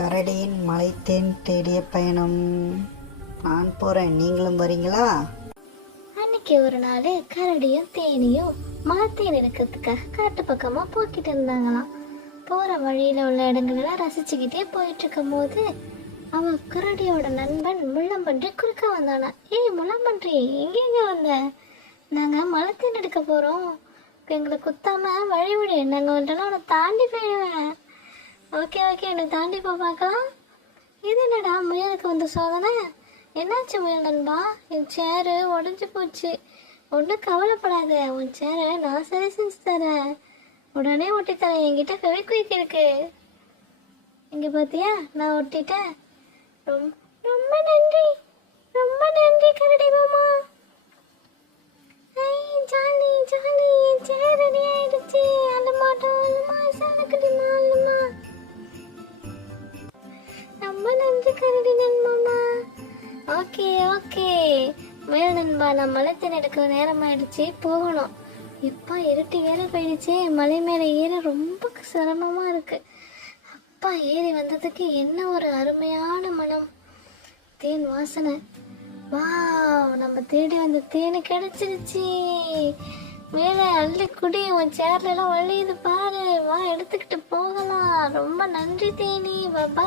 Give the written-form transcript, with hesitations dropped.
கரடியின் மலைத்தேன் தேடிய பயணம். நான் போறேன், நீங்களும் வரீங்களா? அன்னைக்கு ஒரு நாள் கரடியும் தேனியும் மலைத்தேன் எடுக்கிறதுக்காக காட்டு பக்கமா போய்கிட்டு இருந்தாங்களாம். போற வழியில உள்ள இடங்களெல்லாம் ரசிச்சுக்கிட்டே போயிட்டு இருக்கும் போது அவ கரடியோட நண்பன் முள்ளம்பன்றி குறுக்க வந்தானா. ஏய் முள்ளம்பன்றி, எங்க வந்த? நாங்க மலைத்தேன் எடுக்க போறோம், எங்களை குத்தாம வழி விடு, நாங்க வந்துட்டோம்னா உன்னை தாண்டி போயிடுவேன். ஓகே ஓகே, என்னை தாண்டி போ பார்க்கலாம். இது என்னடா முயலுக்கு வந்த சோதனை? என்னாச்சு முயல் நண்பா? என் சேரு உடஞ்சி போச்சு. ஒன்றும் கவலைப்படாத, உன் சேரை நான் சரி செஞ்சு தரேன், உடனே ஒட்டி தரேன். என்கிட்ட ஃபெவிக்விக் இருக்கு, இங்கே பார்த்தியா நான் ஒட்டிட்டேன். ரொம்ப ரொம்ப நன்றி, ரொம்ப நன்றி கரடி மாமா. ஜாலி ஜாலி, என் சேர் ரெடி ஆயிடுச்சு. அந்த மாட்டோம் அல்லமா சாலக்கடிமா அல்லமா. ரொம்ப நன்றி கரடி நண்பா. ஓகே ஓகே முயல் நண்பா, நான் மலைத்தேன் எடுக்கிற நேரம் ஆயிடுச்சு, போகணும். இப்போ இருட்டி வேலை போயிடுச்சு, மலை மேலே ஏற ரொம்ப சிரமமா இருக்கு. அப்பா ஏறி வந்ததுக்கு என்ன ஒரு அருமையான மனம், தேன் வாசனை. வாவ், நம்ம தேடி வந்த தேனு கிடைச்சிருச்சு. மேலே அள்ளி குடி, உன் சேர்ல எல்லாம் வழியுது பாரு, வா எடுத்துக்கிட்டு போகலாம். ரொம்ப நன்றி தேனி, பாபா.